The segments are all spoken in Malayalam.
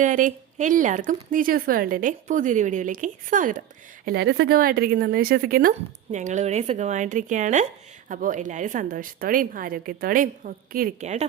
കൂട്ടുകാരെ, എല്ലാവർക്കും നീച്ചൂസ് വേൾഡിൻ്റെ പുതിയൊരു വീഡിയോയിലേക്ക് സ്വാഗതം. എല്ലാവരും സുഖമായിട്ടിരിക്കുന്നെന്ന് വിശ്വസിക്കുന്നു. ഞങ്ങളിവിടെ സുഖമായിട്ടിരിക്കുകയാണ്. അപ്പോൾ എല്ലാവരും സന്തോഷത്തോടെയും ആരോഗ്യത്തോടെയും ഒക്കെ ഇരിക്കുക കേട്ടോ.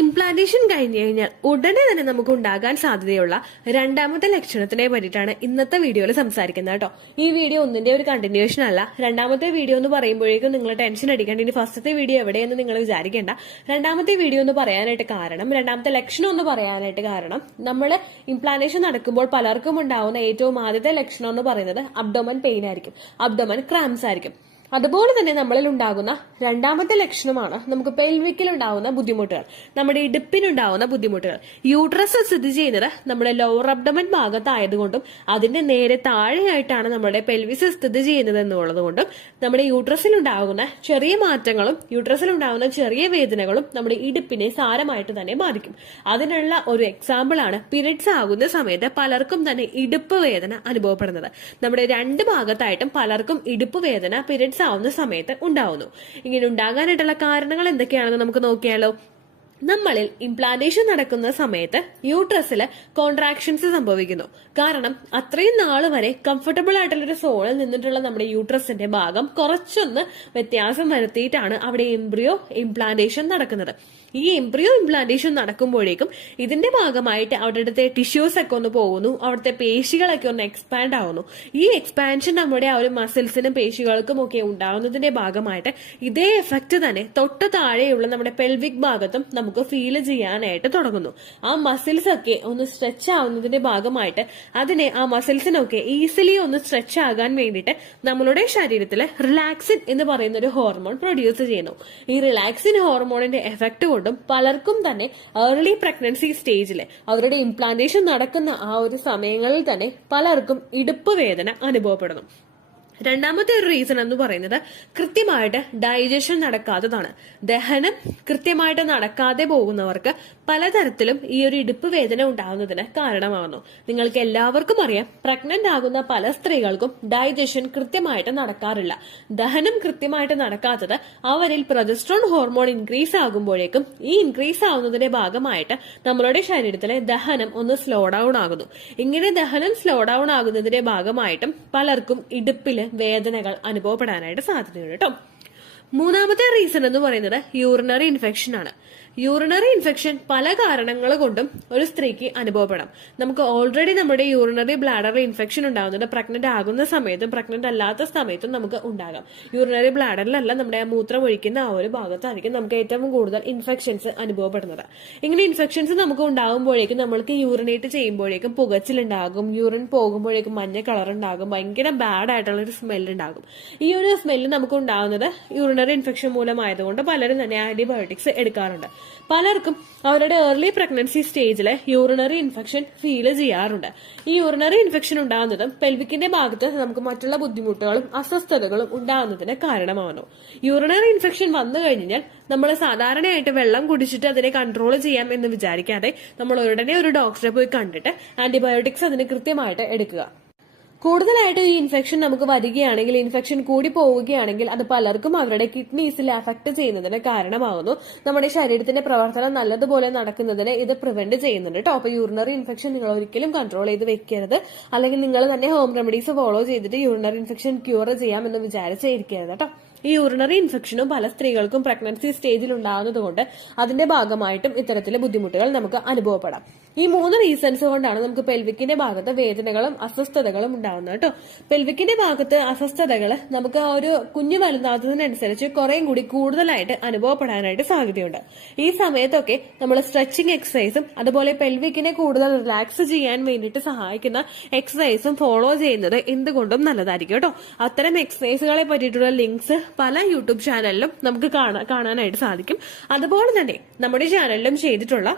ഇംപ്ലാന്റേഷൻ കഴിഞ്ഞു കഴിഞ്ഞാൽ ഉടനെ തന്നെ നമുക്ക് ഉണ്ടാകാൻ സാധ്യതയുള്ള രണ്ടാമത്തെ ലക്ഷണത്തിനെ പറ്റിയിട്ടാണ് ഇന്നത്തെ വീഡിയോയിൽ സംസാരിക്കുന്നത് കേട്ടോ. ഈ വീഡിയോ ഒന്നിന്റെ ഒരു കണ്ടിന്യൂഷൻ അല്ല. രണ്ടാമത്തെ വീഡിയോ എന്ന് പറയുമ്പോഴേക്കും നിങ്ങൾ ടെൻഷൻ അടിക്കേണ്ട. ഇനി ഫസ്റ്റത്തെ വീഡിയോ എവിടെയെന്ന് നിങ്ങൾ വിചാരിക്കേണ്ട. രണ്ടാമത്തെ വീഡിയോ എന്ന് പറയാനായിട്ട് കാരണം, രണ്ടാമത്തെ ലക്ഷണം എന്ന് പറയാനായിട്ട് കാരണം, നമ്മൾ ഇംപ്ലാന്റേഷൻ നടക്കുമ്പോൾ പലർക്കും ഉണ്ടാവുന്ന ഏറ്റവും ആദ്യത്തെ ലക്ഷണം എന്ന് പറയുന്നത് അബ്ഡോമൻ പെയിൻ ആയിരിക്കും, അബ്ഡോമൻ ക്രാംസ് ആയിരിക്കും. അതുപോലെ തന്നെ നമ്മളിൽ ഉണ്ടാകുന്ന രണ്ടാമത്തെ ലക്ഷണമാണ് നമുക്ക് പെൽവിക്കിൽ ഉണ്ടാകുന്ന ബുദ്ധിമുട്ടുകൾ, നമ്മുടെ ഇടുപ്പിനുണ്ടാവുന്ന ബുദ്ധിമുട്ടുകൾ. യൂട്രസ് സ്ഥിതി ചെയ്യുന്നത് നമ്മുടെ ലോവർ അബ്ഡമൻ ഭാഗത്തായതുകൊണ്ടും അതിന്റെ നേരെ താഴെയായിട്ടാണ് നമ്മുടെ പെൽവിസ് സ്ഥിതി ചെയ്യുന്നത് എന്നുള്ളത് കൊണ്ടും നമ്മുടെ യൂട്രസിൽ ഉണ്ടാകുന്ന ചെറിയ മാറ്റങ്ങളും യൂട്രസിൽ ഉണ്ടാകുന്ന ചെറിയ വേദനകളും നമ്മുടെ ഇടുപ്പിനെ സാരമായിട്ട് തന്നെ ബാധിക്കും. അതിനുള്ള ഒരു എക്സാമ്പിൾ ആണ് പീരിയഡ്സ് ആകുന്ന സമയത്ത് പലർക്കും തന്നെ ഇടുപ്പ് വേദന അനുഭവപ്പെടുന്നത്. നമ്മുടെ രണ്ട് ഭാഗത്തായിട്ടും പലർക്കും ഇടുപ്പ് വേദന പീരിയഡ്സ് ആവുന്ന സമയത്ത് ഉണ്ടാവുന്നു. ഇങ്ങനെ ഉണ്ടാകാനായിട്ടുള്ള കാരണങ്ങൾ എന്തൊക്കെയാണെന്ന് നമുക്ക് നോക്കിയാലോ. നമ്മളിൽ ഇംപ്ലാന്റേഷൻ നടക്കുന്ന സമയത്ത് യൂട്രസിൽ കോൺട്രാക്ഷൻസ് സംഭവിക്കുന്നു. കാരണം അത്രയും നാൾ വരെ കംഫർട്ടബിൾ ആയിട്ടുള്ള ഒരു സോണിൽ നിന്നിട്ടുള്ള നമ്മുടെ യൂട്രസിന്റെ ഭാഗം കുറച്ചൊന്ന് വ്യത്യാസം വരുത്തിയിട്ടാണ് അവിടെ എംബ്രിയോ ഇംപ്ലാന്റേഷൻ നടക്കുന്നത്. ഈ എംബ്രിയോ ഇംപ്ലാന്റേഷൻ നടക്കുമ്പോഴേക്കും ഇതിന്റെ ഭാഗമായിട്ട് അവിടുത്തെ ടിഷ്യൂസ് ഒക്കെ ഒന്ന് പോകുന്നു, അവിടുത്തെ പേശികളൊക്കെ ഒന്ന് എക്സ്പാൻഡ് ആവുന്നു. ഈ എക്സ്പാൻഷൻ നമ്മുടെ ആ ഒരു മസിൽസിനും പേശികൾക്കും ഒക്കെ ഉണ്ടാവുന്നതിന്റെ ഭാഗമായിട്ട് ഇതേ എഫക്ട് തന്നെ തൊട്ട് താഴെയുള്ള നമ്മുടെ പെൽവിക് ഭാഗത്തും നമുക്ക് ഫീൽ ചെയ്യാനായിട്ട് തുടങ്ങുന്നു. ആ മസിൽസ് ഒക്കെ ഒന്ന് സ്ട്രെച്ച് ആവുന്നതിന്റെ ഭാഗമായിട്ട് ആ മസിൽസിനൊക്കെ ഈസിലി ഒന്ന് സ്ട്രെച്ച് ആകാൻ വേണ്ടിയിട്ട് നമ്മളുടെ ശരീരത്തിൽ റിലാക്സിൻ എന്ന് പറയുന്ന ഒരു ഹോർമോൺ പ്രൊഡ്യൂസ് ചെയ്യുന്നു. ഈ റിലാക്സിൻ ഹോർമോണിന്റെ എഫക്ട് കൊണ്ടും പലർക്കും തന്നെ ഏർലി പ്രഗ്നൻസി സ്റ്റേജിൽ അവരുടെ ഇംപ്ലാന്റേഷൻ നടക്കുന്ന ആ ഒരു സമയങ്ങളിൽ തന്നെ പലർക്കും ഇടുപ്പ് വേദന അനുഭവപ്പെടുന്നു. രണ്ടാമത്തെ ഒരു റീസൺ എന്ന് പറയുന്നത് കൃത്യമായിട്ട് ഡൈജഷൻ നടക്കാത്തതാണ്. ദഹനം കൃത്യമായിട്ട് നടക്കാതെ പോകുന്നവർക്ക് പലതരത്തിലും ഈ ഒരു ഇടുപ്പ് വേദന ഉണ്ടാകുന്നതിന് കാരണമാകുന്നു. നിങ്ങൾക്ക് എല്ലാവർക്കും അറിയാം, പ്രഗ്നന്റ് ആകുന്ന പല സ്ത്രീകൾക്കും ഡൈജഷൻ കൃത്യമായിട്ട് നടക്കാറില്ല. ദഹനം കൃത്യമായിട്ട് നടക്കാത്തത് അവരിൽ പ്രൊജസ്ട്രോൺ ഹോർമോൺ ഇൻക്രീസ് ആകുമ്പോഴേക്കും ഈ ഇൻക്രീസ് ആവുന്നതിന്റെ ഭാഗമായിട്ട് നമ്മളുടെ ശരീരത്തിലെ ദഹനം ഒന്ന് സ്ലോ ഡൗൺ ആകുന്നു. ഇങ്ങനെ ദഹനം സ്ലോ ഡൗൺ ആകുന്നതിന്റെ ഭാഗമായിട്ടും പലർക്കും ഇടുപ്പില് വേദനകൾ അനുഭവപ്പെടാനായിട്ട് സാധ്യതയുണ്ട് കേട്ടോ. മൂന്നാമത്തെ റീസൺ എന്ന് പറയുന്നത് യൂറിനറി ഇൻഫെക്ഷൻ ആണ്. യൂറിനറി ഇൻഫെക്ഷൻ പല കാരണങ്ങൾ കൊണ്ടും ഒരു സ്ത്രീക്ക് അനുഭവപ്പെടാം. നമുക്ക് ഓൾറെഡി നമ്മുടെ യൂറിനറി ബ്ലാഡർ ഇൻഫെക്ഷൻ ഉണ്ടാകുന്നത് പ്രഗ്നന്റ് ആകുന്ന സമയത്തും പ്രഗ്നന്റ് അല്ലാത്ത സമയത്തും നമുക്ക് ഉണ്ടാകാം. യൂറിനറി ബ്ലാഡറിലല്ല, നമ്മുടെ മൂത്രം ഒഴിക്കുന്ന ആ ഒരു ഭാഗത്തായിരിക്കും നമുക്ക് ഏറ്റവും കൂടുതൽ ഇൻഫെക്ഷൻസ് അനുഭവപ്പെടുന്നത്. ഇങ്ങനെ ഇൻഫെക്ഷൻസ് നമുക്ക് ഉണ്ടാകുമ്പോഴേക്കും നമ്മൾക്ക് യൂറിനേറ്റ് ചെയ്യുമ്പോഴേക്കും പുകച്ചിലുണ്ടാകും, യൂറിൻ പോകുമ്പോഴേക്കും മഞ്ഞ കളർ ഉണ്ടാകും, ഭയങ്കര ബാഡ് ആയിട്ടുള്ള ഒരു സ്മെല്ല് ഉണ്ടാകും. ഈ ഒരു സ്മെല്ല് നമുക്ക് ഉണ്ടാകുന്നത് യൂറിനറി ഇൻഫെക്ഷൻ മൂലമായതുകൊണ്ട് പലരും തന്നെ ആന്റിബയോട്ടിക്സ് എടുക്കാറുണ്ട്. പലർക്കും അവരുടെ ഏർലി പ്രഗ്നൻസി സ്റ്റേജിലെ യൂറിനറി ഇൻഫെക്ഷൻ ഫീൽ ചെയ്യാറുണ്ട്. ഈ യൂറിനറി ഇൻഫെക്ഷൻ ഉണ്ടാകുന്നതും പെൽവിക്കിന്റെ ഭാഗത്ത് നമുക്ക് മറ്റുള്ള ബുദ്ധിമുട്ടുകളും അസ്വസ്ഥതകളും ഉണ്ടാകുന്നതിന് കാരണമാകുന്നു. യൂറിനറി ഇൻഫെക്ഷൻ വന്നു കഴിഞ്ഞാൽ നമ്മൾ സാധാരണയായിട്ട് വെള്ളം കുടിച്ചിട്ട് അതിനെ കൺട്രോൾ ചെയ്യാം എന്ന് വിചാരിക്കാതെ നമ്മൾ ഉടനെ ഒരു ഡോക്ടറെ പോയി കണ്ടിട്ട് ആന്റിബയോട്ടിക്സ് അതിന് കൃത്യമായിട്ട് എടുക്കുക. കൂടുതലായിട്ട് ഈ ഇൻഫെക്ഷൻ നമുക്ക് വരികയാണെങ്കിൽ, ഇൻഫെക്ഷൻ കൂടി പോവുകയാണെങ്കിൽ അത് പലർക്കും അവരുടെ കിഡ്നീസിൽ അഫക്ട് ചെയ്യുന്നതിന് കാരണമാകുന്നു. നമ്മുടെ ശരീരത്തിന്റെ പ്രവർത്തനം നല്ലതുപോലെ നടക്കുന്നതിന് ഇത് പ്രിവെന്റ് ചെയ്യുന്നുണ്ട് കേട്ടോ. അപ്പൊ യൂറിനറി ഇൻഫെക്ഷൻ നിങ്ങൾ ഒരിക്കലും കൺട്രോൾ ചെയ്ത് വെക്കരുത്. അല്ലെങ്കിൽ നിങ്ങൾ തന്നെ ഹോം റെമഡീസ് ഫോളോ ചെയ്തിട്ട് യൂറിനറി ഇൻഫെക്ഷൻ ക്യൂർ ചെയ്യാം എന്ന് വിചാരിച്ചിരിക്കരുത് കേട്ടോ. ഈ യൂറിനറി ഇൻഫെക്ഷനും പല സ്ത്രീകൾക്കും പ്രഗ്നൻസി സ്റ്റേജിൽ ഉണ്ടാകുന്നത് കൊണ്ട് അതിന്റെ ഭാഗമായിട്ടും ഇത്തരത്തിലെ ബുദ്ധിമുട്ടുകൾ നമുക്ക് അനുഭവപ്പെടാം. ഈ 3 റീസൺസ് കൊണ്ടാണ് നമുക്ക് പെൽവിക്കിന്റെ ഭാഗത്ത് വേദനകളും അസ്വസ്ഥതകളും ഉണ്ടാകുന്നത് കേട്ടോ. പെൽവിക്കിന്റെ ഭാഗത്ത് അസ്വസ്ഥതകൾ നമുക്ക് ഒരു കുഞ്ഞു വലുതാകുന്നതിനനുസരിച്ച് കുറേയും കൂടി കൂടുതലായിട്ട് അനുഭവപ്പെടാനായിട്ട് സാധ്യതയുണ്ട്. ഈ സമയത്തൊക്കെ നമ്മൾ സ്ട്രെച്ചിങ് എക്സസൈസും അതുപോലെ പെൽവിക്കിനെ കൂടുതൽ റിലാക്സ് ചെയ്യാൻ വേണ്ടിയിട്ട് സഹായിക്കുന്ന എക്സസൈസും ഫോളോ ചെയ്യുന്നത് എന്തുകൊണ്ടും നല്ലതായിരിക്കും കേട്ടോ. അത്തരം എക്സസൈസുകളെ പറ്റിയിട്ടുള്ള ലിങ്ക്സ് പല യൂട്യൂബ് ചാനലിലും നമുക്ക് കാണാനായിട്ട് സാധിക്കും. അതുപോലെ തന്നെ നമ്മുടെ ചാനലിലും ചെയ്തിട്ടുള്ള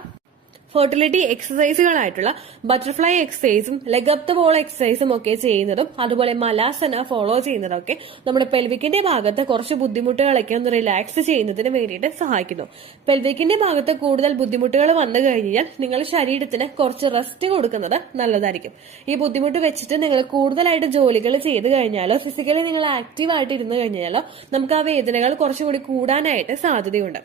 ഫെർട്ടിലിറ്റി എക്സസൈസുകളായിട്ടുള്ള ബട്ടർഫ്ലൈ എക്സസൈസും ലെഗ് അപ്പ് ദ ബോൾ എക്സസൈസും ഒക്കെ ചെയ്യുന്നതും അതുപോലെ മലാസന ഫോളോ ചെയ്യുന്നതൊക്കെ നമ്മുടെ പെൽവിക്കിന്റെ ഭാഗത്ത് കുറച്ച് ബുദ്ധിമുട്ടുകളൊക്കെ ഒന്ന് റിലാക്സ് ചെയ്യുന്നതിന് വേണ്ടിയിട്ട് സഹായിക്കുന്നു. പെൽവിക്കിന്റെ ഭാഗത്ത് കൂടുതൽ ബുദ്ധിമുട്ടുകൾ വന്നു കഴിഞ്ഞാൽ നിങ്ങൾ ശരീരത്തിന് കുറച്ച് റെസ്റ്റ് കൊടുക്കുന്നത് നല്ലതായിരിക്കും. ഈ ബുദ്ധിമുട്ട് വെച്ചിട്ട് നിങ്ങൾ കൂടുതലായിട്ട് ജോലികൾ ചെയ്ത് കഴിഞ്ഞാലോ ഫിസിക്കലി നിങ്ങൾ ആക്റ്റീവ് ആയിട്ട് ഇരുന്ന് കഴിഞ്ഞാലോ നമുക്ക് ആ വേദനകൾ കുറച്ചുകൂടി കൂടാനായിട്ട് സാധ്യതയുണ്ട്.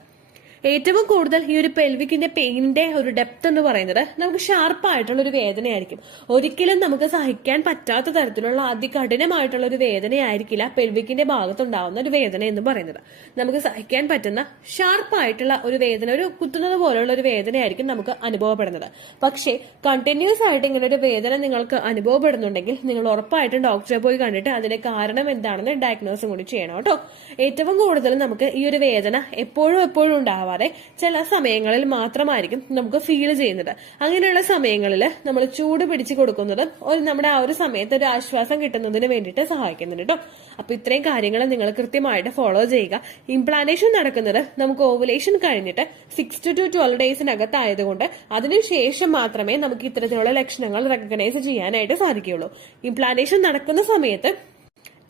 ഏറ്റവും കൂടുതൽ ഈ ഒരു പെൽവിക്കിന്റെ പെയിനിന്റെ ഒരു ഡെപ്ത് എന്ന് പറയുന്നത് നമുക്ക് ഷാർപ്പായിട്ടുള്ള ഒരു വേദനയായിരിക്കും. ഒരിക്കലും നമുക്ക് സഹിക്കാൻ പറ്റാത്ത തരത്തിലുള്ള അതികഠിനമായിട്ടുള്ള ഒരു വേദനയായിരിക്കില്ല പെൽവിക്കിന്റെ ഭാഗത്തുണ്ടാവുന്ന ഒരു വേദന എന്ന് പറയുന്നത്. നമുക്ക് സഹിക്കാൻ പറ്റുന്ന ഷാർപ്പായിട്ടുള്ള ഒരു വേദന, ഒരു കുത്തുന്നത് പോലുള്ള ഒരു വേദനയായിരിക്കും നമുക്ക് അനുഭവപ്പെടുന്നത്. പക്ഷേ കണ്ടിന്യൂസ് ആയിട്ട് ഇങ്ങനെ ഒരു വേദന നിങ്ങൾക്ക് അനുഭവപ്പെടുന്നുണ്ടെങ്കിൽ നിങ്ങൾ ഉറപ്പായിട്ടും ഡോക്ടറെ പോയി കണ്ടിട്ട് അതിന്റെ കാരണം എന്താണെന്ന് ഡയഗ്നോസും കൂടി ചെയ്യണം കേട്ടോ. ഏറ്റവും കൂടുതൽ നമുക്ക് ഈ ഒരു വേദന എപ്പോഴും ഉണ്ടാവാതെ ചില സമയങ്ങളിൽ മാത്രമായിരിക്കും നമുക്ക് ഫീൽ ചെയ്യുന്നത്. അങ്ങനെയുള്ള സമയങ്ങളിൽ നമ്മൾ ചൂട് പിടിച്ചു കൊടുക്കുന്നത് നമ്മുടെ ആ ഒരു സമയത്ത് ഒരു ആശ്വാസം കിട്ടുന്നതിന് വേണ്ടിയിട്ട് സഹായിക്കുന്നുണ്ട് കേട്ടോ. അപ്പൊ ഇത്രയും കാര്യങ്ങൾ നിങ്ങൾ കൃത്യമായിട്ട് ഫോളോ ചെയ്യുക. ഇംപ്ലാന്റേഷൻ നടക്കുന്നത് നമുക്ക് ഓവുലേഷൻ കഴിഞ്ഞിട്ട് 6 to 12 ഡേയ്സിനകത്തായതുകൊണ്ട് അതിനുശേഷം മാത്രമേ നമുക്ക് ഇത്തരത്തിലുള്ള ലക്ഷണങ്ങൾ റെക്കഗ്നൈസ് ചെയ്യാനായിട്ട് സാധിക്കുകയുള്ളൂ. ഇംപ്ലാന്റേഷൻ നടക്കുന്ന സമയത്ത്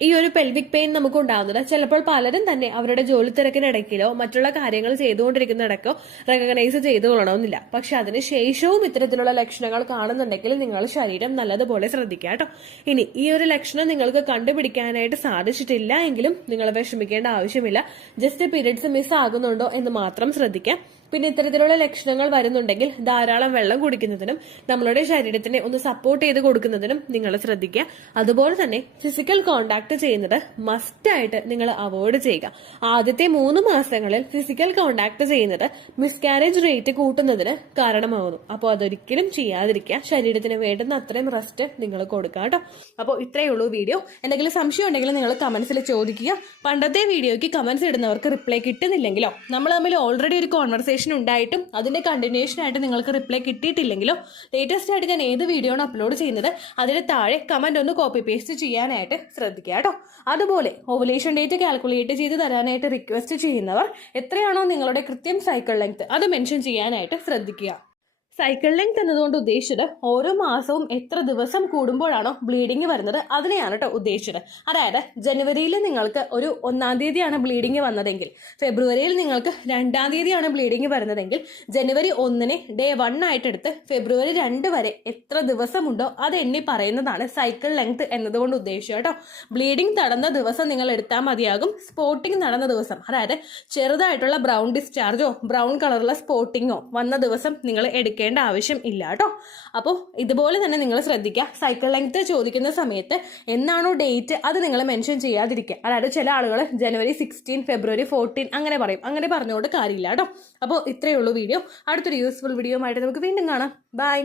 ഈ ഒരു പെൽവിക് പെയിൻ നമുക്ക് ഉണ്ടാകുന്നത് ചിലപ്പോൾ പലരും തന്നെ അവരുടെ ജോലി തിരക്കിനിടയ്ക്കിലോ മറ്റുള്ള കാര്യങ്ങൾ ചെയ്തുകൊണ്ടിരിക്കുന്നിടക്കോ റെക്കഗ്നൈസ് ചെയ്തു കൊള്ളണമെന്നില്ല. പക്ഷെ അതിനുശേഷവും ഇത്തരത്തിലുള്ള ലക്ഷണങ്ങൾ കാണുന്നുണ്ടെങ്കിൽ നിങ്ങൾ ശരീരം നല്ലതുപോലെ ശ്രദ്ധിക്കുക കേട്ടോ. ഇനി ഈ ഒരു ലക്ഷണം നിങ്ങൾക്ക് കണ്ടുപിടിക്കാനായിട്ട് സാധിച്ചിട്ടില്ല എങ്കിലും നിങ്ങൾ വിഷമിക്കേണ്ട ആവശ്യമില്ല. ജസ്റ്റ് പീരിയഡ്സ് മിസ് ആകുന്നുണ്ടോ എന്ന് മാത്രം ശ്രദ്ധിക്കാം. പിന്നെ ഇത്തരത്തിലുള്ള ലക്ഷണങ്ങൾ വരുന്നുണ്ടെങ്കിൽ ധാരാളം വെള്ളം കുടിക്കുന്നതിനും നമ്മളുടെ ശരീരത്തിനെ ഒന്ന് സപ്പോർട്ട് ചെയ്ത് കൊടുക്കുന്നതിനും നിങ്ങൾ ശ്രദ്ധിക്കുക. അതുപോലെ തന്നെ ഫിസിക്കൽ കോണ്ടാക്ട് ചെയ്യുന്നത് മസ്റ്റായിട്ട് നിങ്ങൾ അവോയ്ഡ് ചെയ്യുക. ആദ്യത്തെ 3 മാസങ്ങളിൽ ഫിസിക്കൽ കോണ്ടാക്ട് ചെയ്യുന്നത് മിസ്കാരേജ് റേറ്റ് കൂട്ടുന്നതിന് കാരണമാകുന്നു. അപ്പോൾ അതൊരിക്കലും ചെയ്യാതിരിക്കുക. ശരീരത്തിന് വേണ്ടുന്ന അത്രയും റെസ്റ്റ് നിങ്ങൾ കൊടുക്കുക കേട്ടോ. അപ്പോൾ ഇത്രയേ ഉള്ളൂ വീഡിയോ. എന്തെങ്കിലും സംശയം ഉണ്ടെങ്കിൽ നിങ്ങൾ കമന്റ്സിൽ ചോദിക്കുക. പണ്ടത്തെ വീഡിയോയ്ക്ക് കമന്റ്സ് ഇടുന്നവർക്ക് റിപ്ലൈ കിട്ടുന്നില്ലെങ്കിലോ നമ്മൾ തമ്മിൽ ഓൾറെഡി ഒരു കോൺവെർസേഷൻ ഉണ്ടായിട്ടും അതിന്റെ കണ്ടിന്യൂഷൻ ആയിട്ട് നിങ്ങൾക്ക് റിപ്ലൈ കിട്ടിയിട്ടില്ലെങ്കിലോ ലേറ്റസ്റ്റ് ആയിട്ട് ഞാൻ ഏത് വീഡിയോ ആണ് അപ്ലോഡ് ചെയ്യുന്നത് അതിന് താഴെ കമന്റ് ഒന്ന് കോപ്പി പേസ്റ്റ് ചെയ്യാനായിട്ട് ശ്രദ്ധിക്കുക കേട്ടോ. അതുപോലെ ഓവുലേഷൻ ഡേറ്റ് കാൽക്കുലേറ്റ് ചെയ്ത് തരാനായിട്ട് റിക്വസ്റ്റ് ചെയ്യുന്നവർ എത്രയാണോ നിങ്ങളുടെ കൃത്യം സൈക്കിൾ ലെങ്ത് അത് മെൻഷൻ ചെയ്യാനായിട്ട് ശ്രദ്ധിക്കുക. സൈക്കിൾ ലെങ്ത് എന്നതുകൊണ്ട് ഉദ്ദേശിച്ചത് ഓരോ മാസവും എത്ര ദിവസം കൂടുമ്പോഴാണോ ബ്ലീഡിങ് വരുന്നത് അതിനെയാണ് കേട്ടോ ഉദ്ദേശിച്ചത്. അതായത് ജനുവരിയിൽ നിങ്ങൾക്ക് ഒരു 1-ാം തീയതിയാണ് ബ്ലീഡിങ് വന്നതെങ്കിൽ ഫെബ്രുവരിയിൽ നിങ്ങൾക്ക് 2-ാം തീയതിയാണ് ബ്ലീഡിങ് വരുന്നതെങ്കിൽ ജനുവരി 1-ന് ഡേ 1 ആയിട്ട് എടുത്ത് ഫെബ്രുവരി 2 വരെ എത്ര ദിവസമുണ്ടോ അത് എണ്ണി പറയുന്നതാണ് സൈക്കിൾ ലെങ്ത് എന്നതുകൊണ്ട് ഉദ്ദേശിച്ചത് കേട്ടോ. ബ്ലീഡിങ് നടന്ന ദിവസം നിങ്ങൾ എടുത്താൽ മതിയാകും. സ്പോട്ടിങ് നടന്ന ദിവസം, അതായത് ചെറുതായിട്ടുള്ള ബ്രൗൺ ഡിസ്ചാർജോ ബ്രൗൺ കളറുള്ള സ്പോട്ടിങ്ങോ വന്ന ദിവസം നിങ്ങൾ എടുക്കുക ആവശ്യം ഇല്ല കേട്ടോ. അപ്പോൾ ഇതുപോലെ തന്നെ നിങ്ങൾ ശ്രദ്ധിക്കുക. സൈക്കിൾ ലെങ്ത് ചോദിക്കുന്ന സമയത്ത് എന്നാണോ ഡേറ്റ് അത് നിങ്ങൾ മെൻഷൻ ചെയ്യാതിരിക്കുക. അതായത് ചില ആളുകൾ ജനുവരി 16 ഫെബ്രുവരി 14 അങ്ങനെ പറയും. അങ്ങനെ പറഞ്ഞുകൊണ്ട് കാര്യമില്ല കേട്ടോ. അപ്പോൾ ഇത്രയേ ഉള്ളൂ വീഡിയോ. അടുത്തൊരു യൂസ്ഫുൾ വീഡിയോ ആയിട്ട് നമുക്ക് വീണ്ടും കാണാം. ബൈ.